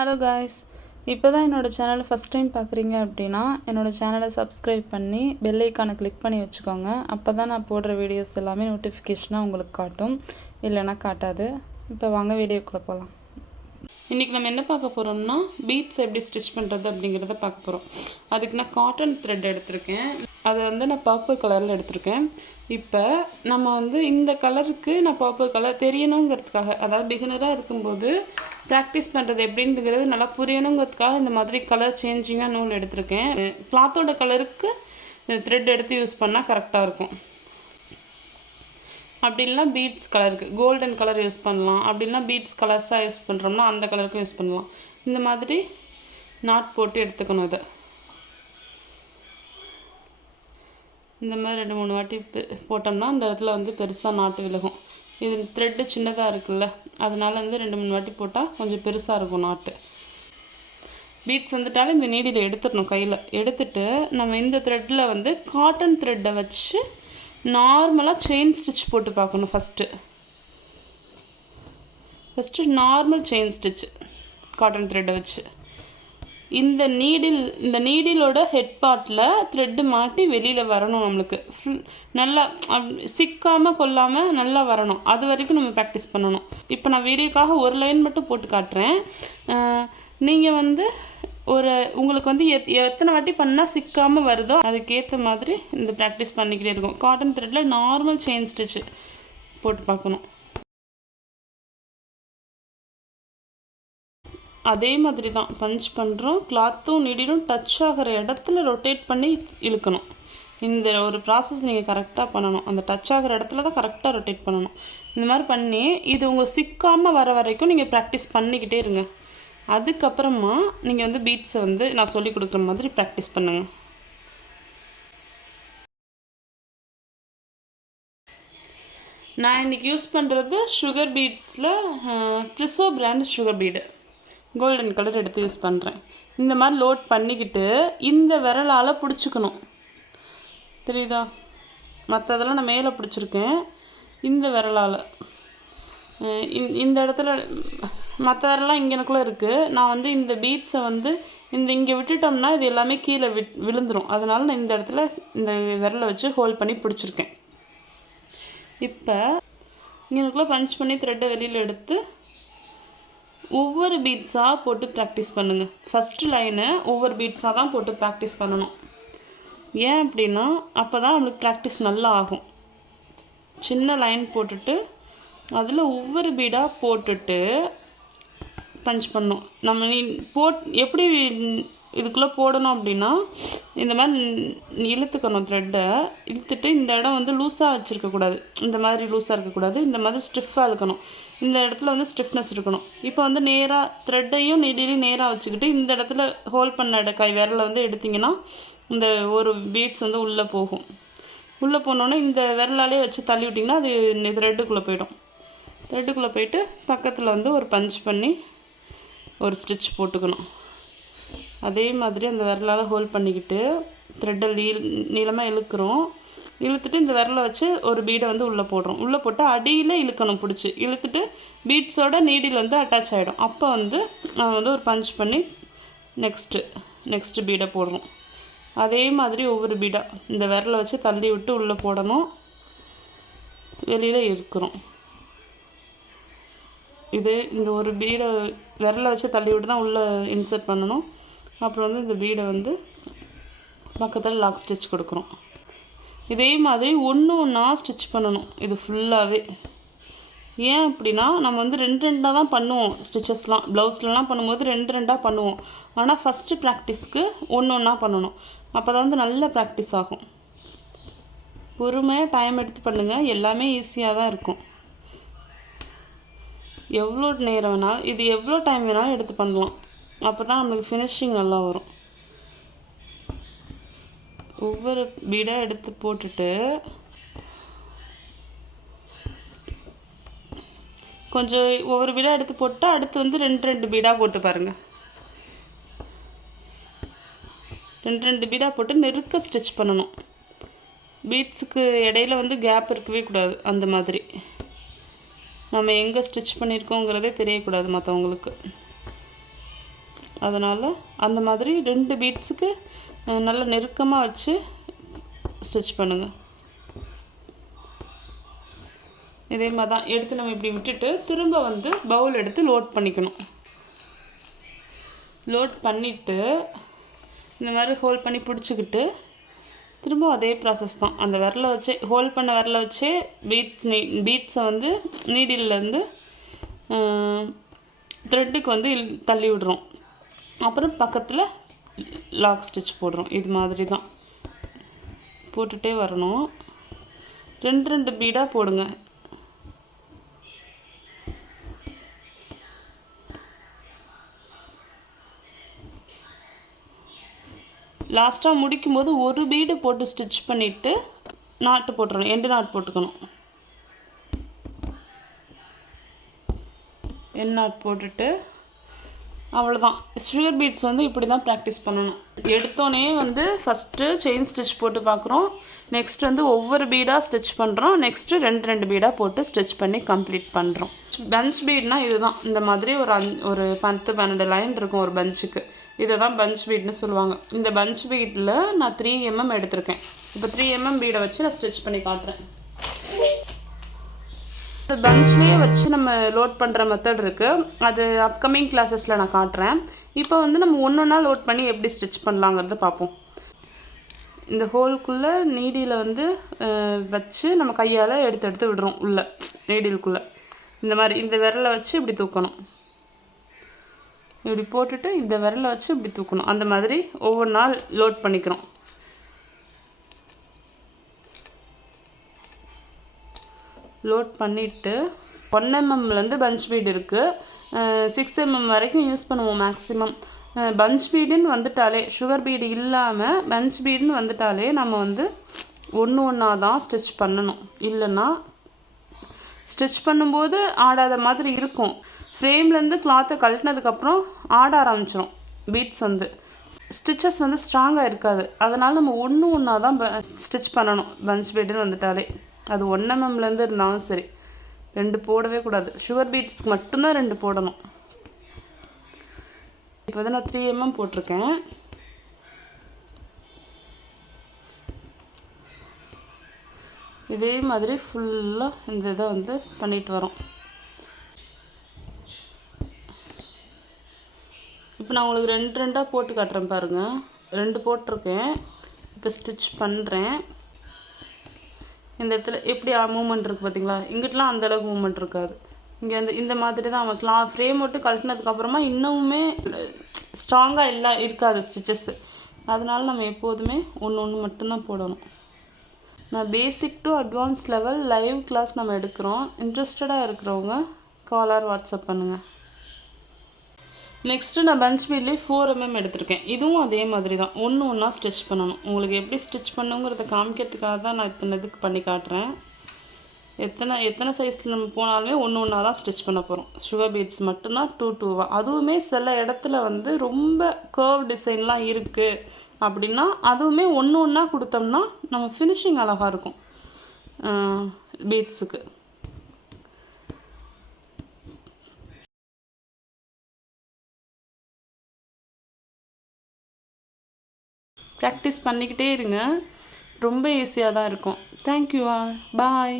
Hello guys, இப்போ தான் என்னோடய சேனலை ஃபஸ்ட் டைம் பார்க்குறீங்க அப்படின்னா என்னோடய சேனலை சப்ஸ்கிரைப் பண்ணி பெல் ஐக்கானை கிளிக் பண்ணி வச்சுக்கோங்க. அப்போ தான் நான் போடுற வீடியோஸ் எல்லாமே நோட்டிஃபிகேஷனாக உங்களுக்கு காட்டும், இல்லைன்னா காட்டாது. இப்போ வாங்க வீடியோக்குள்ளே போகலாம். இன்றைக்கி நம்ம என்ன பார்க்க போகிறோம்னா பீட்ஸ் எப்படி ஸ்டிச் பண்ணுறது அப்படிங்கிறத பார்க்க போகிறோம். அதுக்கு நான் காட்டன் த்ரெட் எடுத்திருக்கேன். அதை நான் பர்பிள் கலரில் எடுத்திருக்கேன். இப்போ நம்ம இந்த கலருக்கு நான் பர்பிள் கலர் தெரியணுங்கிறதுக்காக, அதாவது பிகினராக இருக்கும்போது ப்ராக்டிஸ் பண்ணுறது எப்படிங்கிறது நல்லா புரியணுங்கிறதுக்காக இந்த மாதிரி கலர் சேஞ்சிங்காக நூல் எடுத்திருக்கேன். கிளாத்தோட கலருக்கு த்ரெட் எடுத்து யூஸ் பண்ணால் கரெக்டாக இருக்கும். அப்படி இல்லைனா பீட்ஸ் கலருக்கு கோல்டன் கலர் யூஸ் பண்ணலாம். அப்படி இல்லைனா பீட்ஸ் கலர்ஸாக யூஸ் பண்ணுறோம்னா அந்த கலருக்கும் யூஸ் பண்ணலாம். இந்த மாதிரி நாட் போட்டு எடுத்துக்கணும். இதை இந்த மாதிரி 2-3 வாட்டி போட்டோம்னா அந்த இடத்துல பெருசாக நாட்டு விலகும். இது த்ரெட்டு சின்னதாக இருக்குல்ல, அதனால் 2-3 வாட்டி போட்டால் கொஞ்சம் பெருசாக இருக்கும் நாட்டு. பீட்ஸ் வந்துட்டாலும் இந்த நீடியில் எடுத்துடணும். கையில் எடுத்துட்டு நம்ம இந்த த்ரெட்டில் காட்டன் த்ரெட்டை வச்சு நார்மலாக செயின் ஸ்டிச் போட்டு பார்க்கணும். First normal chain stitch cotton த்ரெட்டை வச்சு இந்த நீடிலோட ஹெட் பார்ட்டில் த்ரெட்டு மாட்டி வெளியில் வரணும். நம்மளுக்கு நல்லா சிக்காமல் கொள்ளாமல் நல்லா வரணும். அது வரைக்கும் நம்ம ப்ராக்டிஸ் பண்ணணும். இப்போ நான் வீடியோக்காக ஒரு லைன் மட்டும் போட்டு காட்டுறேன். நீங்கள் உங்களுக்கு எத்தனை வாட்டி பண்ணால் சிக்காமல் வருதோ அதுக்கேற்ற மாதிரி இந்த ப்ராக்டிஸ் பண்ணிக்கிட்டே இருக்கும். காட்டன் த்ரெட்டில் நார்மல் செயின் ஸ்டிச்சு போட்டு பார்க்கணும். அதே மாதிரி தான் பஞ்ச் பண்ணுறோம். கிளாத்தும் நீடிலும் டச் ஆகிற இடத்துல ரொட்டேட் பண்ணி இழுக்கணும். இந்த ஒரு ப்ராசஸ் நீங்கள் கரெக்டாக பண்ணணும். அந்த டச் ஆகிற இடத்துல தான் கரெக்டாக ரொட்டேட் பண்ணணும். இந்த மாதிரி பண்ணி இது உங்களுக்கு சிக்காமல் வர வரைக்கும் நீங்கள் ப்ராக்டிஸ் பண்ணிக்கிட்டே இருங்க. அதுக்கப்புறமா நீங்கள் பீட்ஸை நான் சொல்லி கொடுக்குற மாதிரி ப்ராக்டிஸ் பண்ணுங்கள். நான் இன்றைக்கி யூஸ் பண்ணுறது சுகர் பீட்ஸில் ப்ரிசோ brand sugar beet golden colour எடுத்து யூஸ் பண்ணுறேன். இந்த மாதிரி லோட் பண்ணிக்கிட்டு இந்த விரலால் பிடிச்சிக்கணும். தெரியுதா? மற்றதெல்லாம் நான் மேலே பிடிச்சிருக்கேன். இந்த விரலால் இந்த இடத்துல மற்ற விரலாம் இங்கனக்குள்ளே இருக்குது. நான் இந்த பீட்ஸை இங்கே விட்டுட்டோம்னா இது எல்லாமே கீழே விழுந்துடும். அதனால் நான் இந்த இடத்துல இந்த விரலை வச்சு ஹோல்ட் பண்ணி பிடிச்சிருக்கேன். இப்போ இங்கனக்குள்ளே பஞ்ச் பண்ணி த்ரெட்டை வெளியில் எடுத்து ஒவ்வொரு பீட்ஸாக போட்டு ப்ராக்டிஸ் பண்ணுங்கள். ஃபஸ்ட்டு லைனு ஒவ்வொரு பீட்ஸாக தான் போட்டு ப்ராக்டிஸ் பண்ணணும். ஏன் அப்படின்னா அப்போ தான் நம்மளுக்கு ப்ராக்டிஸ் நல்லா ஆகும். சின்ன லைன் போட்டுட்டு அதில் ஒவ்வொரு பீடாக போட்டுட்டு பஞ்ச் பண்ணணும். நம்ம எப்படி இதுக்குள்ளே போடணும் அப்படின்னா இந்த மாதிரி இழுத்துக்கணும். த்ரெட்டை இழுத்துட்டு இந்த இடம் லூஸாக வச்சுருக்கக்கூடாது. இந்த மாதிரி லூஸாக இருக்கக்கூடாது. இந்த மாதிரி ஸ்டிஃபாக இழுக்கணும். இந்த இடத்துல ஸ்டிஃப்னஸ் இருக்கணும். இப்போ நேராக த்ரெட்டையும் நீடிலையும் நேராக வச்சுக்கிட்டு இந்த இடத்துல ஹோல்ட் பண்ண கை விரலை எடுத்திங்கன்னா இந்த ஒரு பீட்ஸ் உள்ளே போகும். உள்ளே போனோன்னே இந்த விரலாலே வச்சு தள்ளி விட்டிங்கன்னா அது த்ரெட்டுக்குள்ளே போயிடும். த்ரெட்டுக்குள்ளே போயிட்டு பக்கத்தில் ஒரு பஞ்ச் பண்ணி ஒரு ஸ்டிச் போட்டுக்கணும். அதே மாதிரி அந்த விரலால் ஹோல்ட் பண்ணிக்கிட்டு த்ரெட்டை நீளமாக இழுக்கிறோம். இழுத்துட்டு இந்த விரலை வச்சு ஒரு பீடை உள்ளே போடுறோம். உள்ளே போட்டு அடியில் இழுக்கணும். பிடிச்சி இழுத்துட்டு பீட்ஸோட நீடில் அட்டாச் ஆகிடும். அப்போ நம்ம ஒரு பஞ்ச் பண்ணி நெக்ஸ்ட்டு பீடை போடுறோம். அதே மாதிரி ஒவ்வொரு பீடாக இந்த விரலை வச்சு தள்ளி விட்டு உள்ளே போடணும். வெளியில் இருக்கிறோம். இந்த ஒரு பீடை விரலை வச்சு தள்ளி விட்டு தான் உள்ளே இன்சர்ட் பண்ணணும். அப்புறம் இந்த பீடை பக்கத்தில் லாக் ஸ்டிச் கொடுக்குறோம். இதே மாதிரி ஒன்றா ஸ்டிச் பண்ணணும். இது ஃபுல்லாகவே. ஏன் அப்படின்னா நம்ம 2 தான் பண்ணுவோம். ஸ்டிச்சஸ்லாம் ப்ளவுஸ்லலாம் பண்ணும்போது 2 பண்ணுவோம். ஆனால் ஃபஸ்ட்டு ப்ராக்டிஸ்க்கு ஒன்றா பண்ணணும். அப்போ தான் நல்ல ப்ராக்டிஸ் ஆகும். பொறுமையாக டைம் எடுத்து பண்ணுங்கள். எல்லாமே ஈஸியாக தான் இருக்கும். எவ்வளோ நேரம் வேணாலும் எவ்வளோ டைம் வேணாலும் எடுத்து பண்ணலாம். அப்போ தான் நம்மளுக்கு ஃபினிஷிங் நல்லா வரும். ஒவ்வொரு பீடாக எடுத்து போட்டுட்டு கொஞ்சம் ஒவ்வொரு பீடாக எடுத்து போட்டால் அடுத்து 2 பீடாக போட்டு பாருங்கள். 2 பீடாக போட்டு நெருக்க ஸ்டிச் பண்ணணும். பீட்ஸுக்கு இடையில கேப் இருக்கவே கூடாது. அந்த மாதிரி நம்ம எங்கே ஸ்டிச் பண்ணியிருக்கோங்கிறதே தெரியக்கூடாது மற்றவங்களுக்கு. அதனால் அந்த மாதிரி 2 பீட்ஸுக்கு நல்லா நெருக்கமாக வச்சு ஸ்டிச் பண்ணுங்கள். இதே மாதிரி தான் எடுத்து நம்ம இப்படி விட்டுட்டு திரும்ப வந்து பவுல் எடுத்து லோட் பண்ணிக்கணும். லோட் பண்ணிவிட்டு இந்த மாதிரி ஹோல்ட் பண்ணி பிடிச்சிக்கிட்டு திரும்ப அதே ப்ராசஸ் தான். அந்த விரலை வச்சே ஹோல்ட் பண்ண விரலை வச்சே பீட்ஸை வந்து நீடில்லேருந்து த்ரெட்டுக்கு வந்து தள்ளி விடுறோம். அப்புறம் பக்கத்தில் லாக் ஸ்டிச் போடுறோம். இது மாதிரி தான் போட்டுகிட்டே வரணும். 2 பீடாக போடுங்க. லாஸ்ட்டாக முடிக்கும்போது ஒரு பீடு போட்டு ஸ்டிச் பண்ணிவிட்டு நாட்டு போட்டுறணும். எண்டு நாட் போட்டுக்கணும். எண்ட் நாட் போட்டுட்டு அவ்வளோதான். சுகர் பீட்ஸ் வந்து இப்படி தான் ப்ராக்டிஸ் பண்ணணும். எடுத்தோடனே வந்து ஃபஸ்ட்டு செயின் ஸ்டிச் போட்டு பார்க்குறோம். நெக்ஸ்ட் வந்து ஒவ்வொரு பீடாக ஸ்டிச் பண்ணுறோம். நெக்ஸ்ட்டு 2 பீடாக போட்டு ஸ்டிச் பண்ணி கம்ப்ளீட் பண்ணுறோம். பஞ்ச் பீட்னால் இதுதான். இந்த மாதிரி ஒரு 10-12 லைன் இருக்கும் ஒரு பஞ்சுக்கு. இதை தான் பஞ்ச் பீட்னு சொல்லுவாங்க. இந்த பஞ்ச் பீட்டில் நான் 3 mm எடுத்திருக்கேன். இப்போ 3 mm பீடை வச்சு நான் ஸ்டிச் பண்ணி காட்டுறேன். இந்த பஞ்ச்லேயே வச்சு நம்ம லோட் பண்ணுற மெத்தட் இருக்குது. அது அப்கமிங் கிளாஸஸில் நான் காட்டுறேன். இப்போ வந்து நம்ம ஒன்றா லோட் பண்ணி எப்படி ஸ்டிச் பண்ணலாங்கிறத பார்ப்போம். இந்த ஹோல்குள்ளே நீடியில் வந்து வச்சு நம்ம கையால் எடுத்து விடுறோம் உள்ளே நீடிலுக்குள்ளே. இந்த மாதிரி இந்த விரலை வச்சு இப்படி தூக்கணும். இப்படி போட்டுட்டு இந்த விரலை வச்சு இப்படி தூக்கணும். அந்த மாதிரி ஒவ்வொரு நாள் லோட் பண்ணிக்கிறோம். லோட் பண்ணிவிட்டு 1 mmலேருந்து பஞ்ச் பீட் இருக்குது. 6 mm வரைக்கும் யூஸ் பண்ணுவோம் மேக்ஸிமம். பஞ்ச் பீடுன்னு வந்துட்டாலே, சுகர் பீடு இல்லாமல் பஞ்ச் பீடுன்னு வந்துட்டாலே நம்ம வந்து ஒன்றா தான் ஸ்டிச் பண்ணணும். இல்லைன்னா ஸ்டிச் பண்ணும்போது ஆடாத மாதிரி இருக்கும். ஃப்ரேம்லேருந்து கிளாத்தை கழட்டினதுக்கப்புறம் ஆட ஆரம்பிச்சிடும் பீட்ஸ் வந்து. ஸ்டிச்சஸ் வந்து ஸ்ட்ராங்காக இருக்காது. அதனால் நம்ம ஒன்றா தான் ஸ்டிச் பண்ணணும் பஞ்ச் பீடுன்னு வந்துட்டாலே. அது 1 mmலேருந்து இருந்தாலும் சரி. 2 போடவே கூடாது. சுகர் பீட்ஸ்க்கு மட்டும்தான் 2 போடணும். இப்போ வந்து நான் 3 mm போட்டிருக்கேன். இதே மாதிரி ஃபுல்லாக இந்த இதை வந்து பண்ணிட்டு வரோம். இப்போ நான் உங்களுக்கு 2 போட்டு காட்டுறேன் பாருங்கள். 2 போட்டிருக்கேன். இப்போ ஸ்டிச் பண்ணுறேன். இந்த இடத்துல எப்படி மூமெண்ட் இருக்குது பார்த்தீங்களா? இங்கிட்டலாம் அந்தளவுக்கு மூமெண்ட் இருக்காது. இங்கே இந்த மாதிரி தான் அவன் ஃப்ரேம் விட்டு கழட்டினதுக்கப்புறமா இன்னமுமே ஸ்ட்ராங்காக இருக்காது ஸ்டிச்சஸ்ஸு. அதனால நம்ம எப்போதுமே ஒன்று மட்டும்தான் போடணும். நான் basic to advance level live class நம்ம எடுக்கிறோம். இன்ட்ரெஸ்டடாக இருக்கிறவங்க கால் ஆர் வாட்ஸ்அப் பண்ணுங்கள். நெக்ஸ்ட்டு நான் பஞ்ச் பீட்லேயே 4 mm எடுத்திருக்கேன். இதுவும் அதே மாதிரி தான் ஒன்றா ஸ்டிச் பண்ணணும். உங்களுக்கு எப்படி ஸ்டிச் பண்ணுங்கிறத காமிக்கிறதுக்காக தான் நான் இத்தனை இதுக்கு பண்ணி காட்டுறேன். எத்தனை சைஸில் நம்ம போனாலுமே ஒன்றா தான் ஸ்டிச் பண்ண போகிறோம். சுகர் பீட்ஸ் மட்டும்தான் 2 அதுவுமே சில இடத்துல வந்து ரொம்ப கர்வ் டிசைன்லாம் இருக்குது அப்படின்னா அதுவுமே ஒன்றா கொடுத்தோம்னா நம்ம ஃபினிஷிங் அழகாக இருக்கும் பீட்ஸுக்கு. ப்ராக்டிஸ் பண்ணிக்கிட்டே இருங்க. ரொம்ப ஈஸியாக தான் இருக்கும். Thank you all. பாய்.